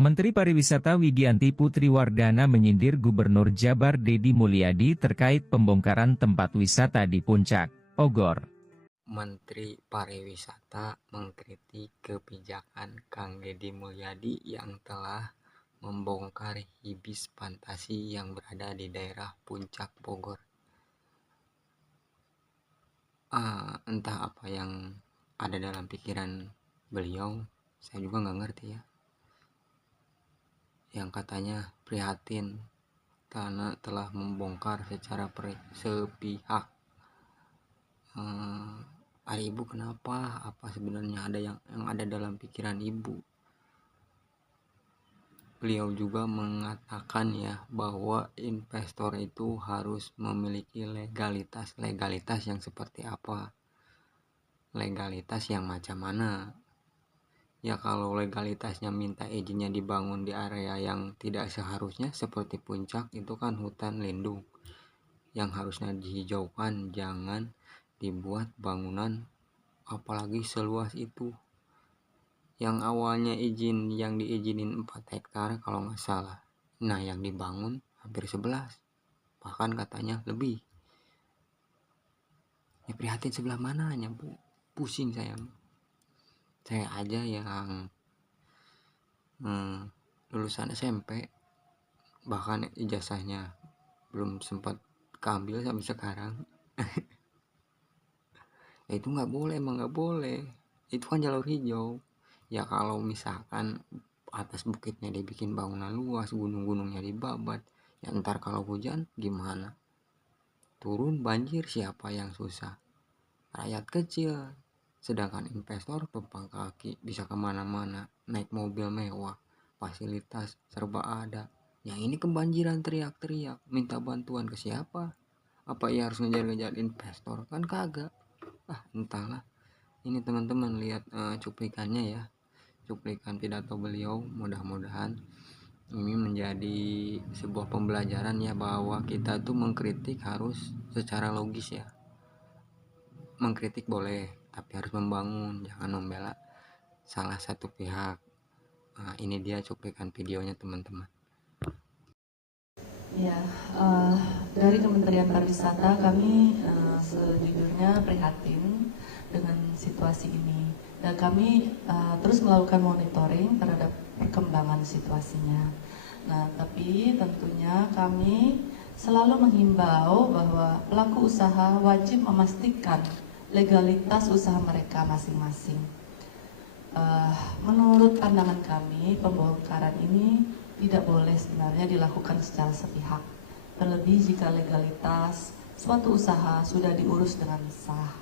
Menteri Pariwisata Widianti Putriwardana menyindir Gubernur Jabar Deddy Mulyadi terkait pembongkaran tempat wisata di Puncak, Bogor. Menteri Pariwisata mengkritik kebijakan Kang Deddy Mulyadi yang telah membongkar Ibis Fantasi yang berada di daerah Puncak Bogor. Entah apa yang ada dalam pikiran beliau, saya juga nggak ngerti ya. Yang katanya prihatin karena telah membongkar secara sepihak. Ibu kenapa? Apa sebenarnya ada yang ada dalam pikiran ibu? Beliau juga mengatakan ya bahwa investor itu harus memiliki legalitas yang seperti apa, legalitas yang macam mana. Ya kalau legalitasnya minta izinnya dibangun di area yang tidak seharusnya seperti Puncak, itu kan hutan lindung yang harusnya dihijaukan, jangan dibuat bangunan apalagi seluas itu. Yang awalnya izin yang diizinin 4 hektar kalau nggak salah, nah yang dibangun hampir 11, bahkan katanya lebih. Ya prihatin sebelah mananya bu, pusing saya aja yang lulusan SMP, bahkan ijazahnya belum sempat keambil sampai sekarang. Ya itu nggak boleh, emang nggak boleh, itu kan jalur hijau. Ya kalau misalkan atas bukitnya dibikin bangunan luas, gunung-gunungnya dibabat, ya ntar kalau hujan gimana, turun banjir siapa yang susah? Rakyat kecil. Sedangkan investor tumpang kaki bisa kemana-mana, naik mobil mewah, fasilitas serba ada. Yang ini kebanjiran teriak-teriak, minta bantuan ke siapa? Apa ia harus ngejar-ngejar investor? Kan kagak. Entahlah. Ini teman-teman lihat cuplikannya ya, cuplikan pidato beliau. Mudah-mudahan ini menjadi sebuah pembelajaran ya, bahwa kita tuh mengkritik harus secara logis ya. Mengkritik boleh, tapi harus membangun, jangan membela salah satu pihak. Ini dia cuplikan videonya teman-teman. Ya, dari Kementerian Pariwisata kami sejujurnya prihatin dengan situasi ini, dan kami terus melakukan monitoring terhadap perkembangan situasinya. Nah, tapi tentunya kami selalu menghimbau bahwa pelaku usaha wajib memastikan legalitas usaha mereka masing-masing. Menurut pandangan kami, pembongkaran ini tidak boleh sebenarnya dilakukan secara sepihak, terlebih jika legalitas suatu usaha sudah diurus dengan sah.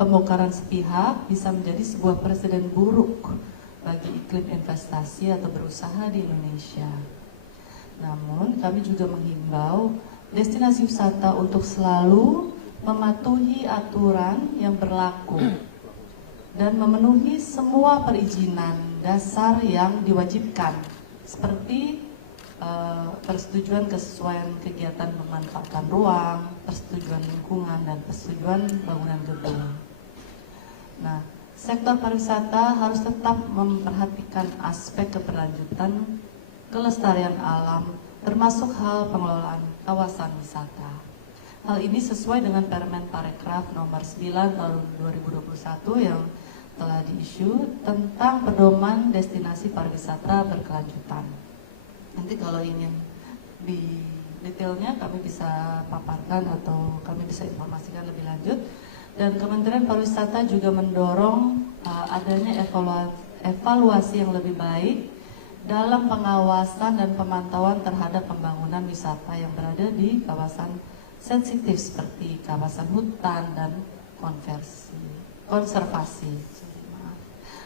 Pembongkaran sepihak bisa menjadi sebuah presiden buruk bagi iklim investasi atau berusaha di Indonesia. Namun, kami juga menghimbau destinasi wisata untuk selalu mematuhi aturan yang berlaku dan memenuhi semua perizinan dasar yang diwajibkan, seperti persetujuan kesesuaian kegiatan pemanfaatan ruang, persetujuan lingkungan, dan persetujuan bangunan gedung. Nah, sektor pariwisata harus tetap memperhatikan aspek keberlanjutan kelestarian alam, termasuk hal pengelolaan kawasan wisata. Hal ini sesuai dengan Permen Parekraf nomor 9 tahun 2021 yang telah diisu tentang pedoman destinasi pariwisata berkelanjutan. Nanti kalau ingin di detailnya kami bisa paparkan atau kami bisa informasikan lebih lanjut. Dan Kementerian Pariwisata juga mendorong adanya evaluasi yang lebih baik dalam pengawasan dan pemantauan terhadap pembangunan wisata yang berada di kawasan sensitif seperti kawasan hutan dan konservasi.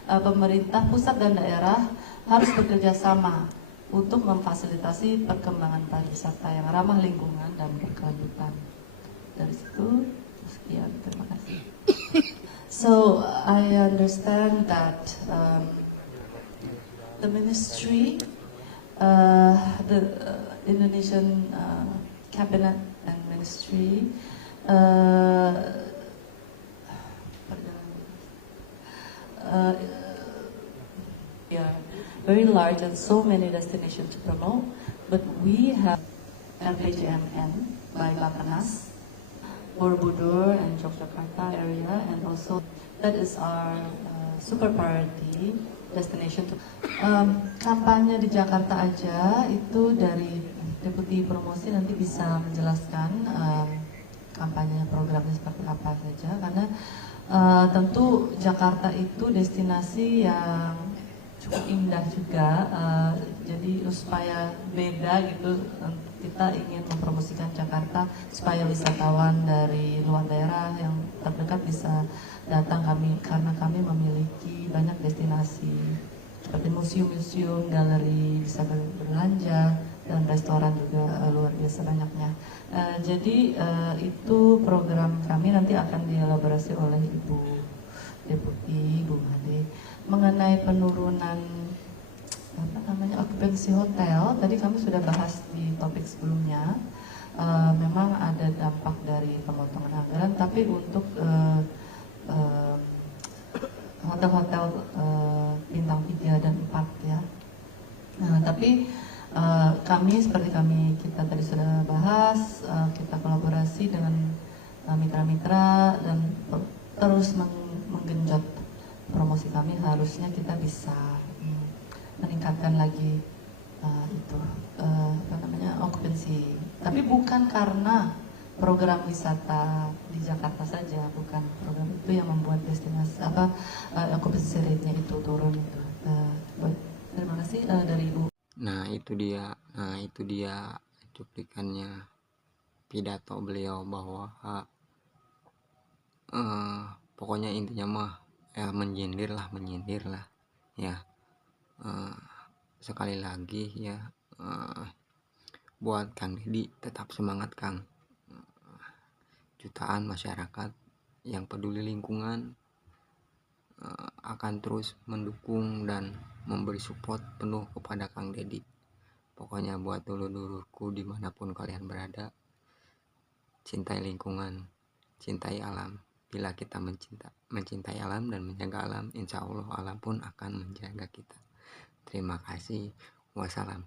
Pemerintah pusat dan daerah harus bekerja sama untuk memfasilitasi perkembangan pariwisata yang ramah lingkungan dan berkelanjutan. Dari situ, sekian, terima kasih. So I understand that the ministry, the Indonesian cabinet and ministry very large and so many destinations to promote, but we have LPJMN by Bapenas, Borobudur and Yogyakarta area, and also that is our super priority destination. Kampanye di Jakarta aja itu dari Deputi Promosi nanti bisa menjelaskan kampanye programnya seperti apa saja, karena tentu Jakarta itu destinasi yang cukup indah juga, jadi supaya beda gitu, kita ingin mempromosikan Jakarta supaya wisatawan dari luar daerah yang terdekat bisa datang karena kami memiliki banyak destinasi seperti museum-museum, galeri, bisa berbelanja, dan restoran juga luar biasa banyaknya. Jadi itu program kami nanti akan dielaborasi oleh Ibu Deputi, Bu Made. Mengenai penurunan okupansi hotel, tadi kami sudah bahas di topik sebelumnya. Memang ada dampak dari pemotongan anggaran, tapi untuk hotel-hotel bintang 3 dan 4 ya. Tapi kami seperti kita tadi sudah bahas, kita kolaborasi dengan mitra-mitra dan terus menggenjot promosi kami. Harusnya kita bisa meningkatkan lagi okupansi. Tapi bukan karena program wisata di Jakarta saja, bukan program itu yang membuat destinasi okupansi rate-nya itu turun itu. Terima kasih dari Ibu. Nah itu dia cuplikannya pidato beliau bahwa pokoknya intinya mah menyindir lah ya. Sekali lagi ya, buat Kang Dedi, tetap semangat Kang. Jutaan masyarakat yang peduli lingkungan akan terus mendukung dan memberi support penuh kepada Kang Dedi. Pokoknya buat dulur-dulurku dimanapun kalian berada, cintai lingkungan, cintai alam. Bila kita mencintai alam dan menjaga alam, insya Allah alam pun akan menjaga kita. Terima kasih. Wassalam.